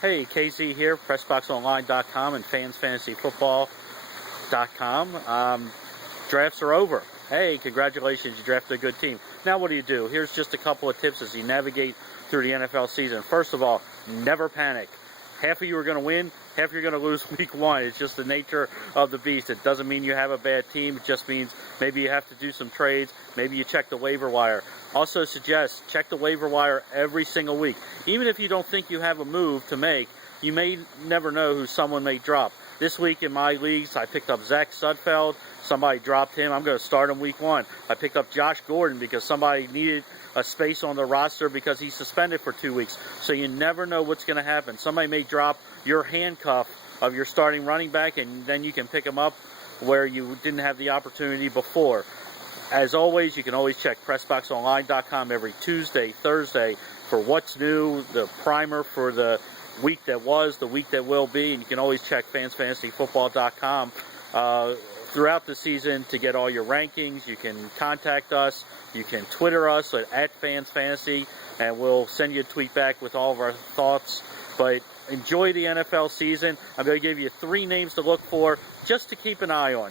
Hey, KZ here, PressBoxOnline.com and FansFantasyFootball.com. Drafts are over. Hey, congratulations, you drafted a good team. Now what do? Here's just a couple of tips as you navigate through the NFL season. First of all, never panic. Half of you are going to win, half you're going to lose week one. It's just the nature of the beast. It doesn't mean you have a bad team. It just means maybe you have to do some trades. Maybe you check the waiver wire. Also suggest check the waiver wire every single week. Even if you don't think you have a move to make, you may never know who someone may drop. This week in my leagues, I picked up Zach Sudfeld. Somebody dropped him. I'm going to start him week one. I picked up Josh Gordon because somebody needed a space on the roster because he's suspended for 2 weeks. So you never know what's going to happen. Somebody may drop your handcuff of your starting running back, and then you can pick him up where you didn't have the opportunity before. As always, you can always check PressBoxOnline.com every Tuesday, Thursday for what's new, the primer for the week that was, the week that will be, and you can always check FansFantasyFootball.com throughout the season to get all your rankings. You can contact us. You can Twitter us at FansFantasy, and we'll send you a tweet back with all of our thoughts. But enjoy the NFL season. I'm going to give you 3 names to look for just to keep an eye on.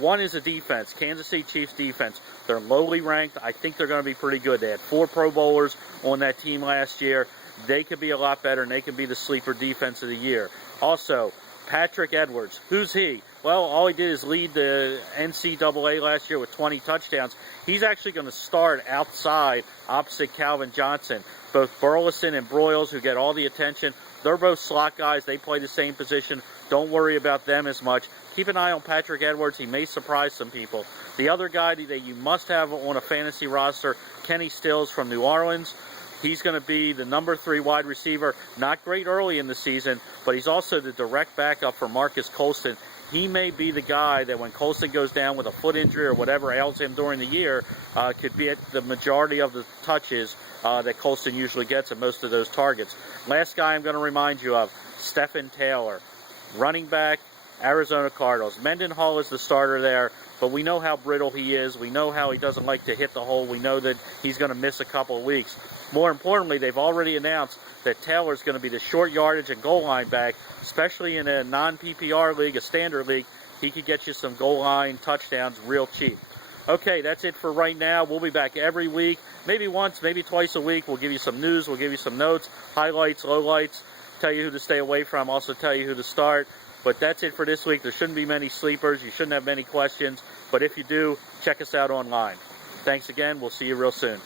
One is a defense, Kansas City Chiefs defense. They're lowly ranked. I think they're going to be pretty good. They had 4 Pro Bowlers on that team last year. They could be a lot better, and they can be the sleeper defense of the year. Also, Patrick Edwards. Who's he? Well, all he did is lead the NCAA last year with 20 touchdowns. He's actually going to start outside opposite Calvin Johnson. Both Burleson and Broyles, who get all the attention, they're both slot guys. They play the same position. Don't worry about them as much. Keep an eye on Patrick Edwards. He may surprise some people. The other guy that you must have on a fantasy roster, Kenny Stills from New Orleans. He's going to be the number 3 wide receiver. Not great early in the season, but he's also the direct backup for Marcus Colston. He may be the guy that when Colston goes down with a foot injury or whatever ails him during the year, could be at the majority of the touches that Colston usually gets and most of those targets. Last guy I'm going to remind you of, Stephen Taylor, running back, Arizona Cardinals. Mendenhall is the starter there, but we know how brittle he is. We know how he doesn't like to hit the hole. We know that he's going to miss a couple of weeks. More importantly, they've already announced that Taylor's going to be the short yardage and goal line back, especially in a non-PPR league, a standard league. He could get you some goal line touchdowns real cheap. Okay, that's it for right now. We'll be back every week, maybe once, maybe twice a week. We'll give you some news. We'll give you some notes, highlights, lowlights, tell you who to stay away from, also tell you who to start. But that's it for this week. There shouldn't be many sleepers. You shouldn't have many questions. But if you do, check us out online. Thanks again. We'll see you real soon.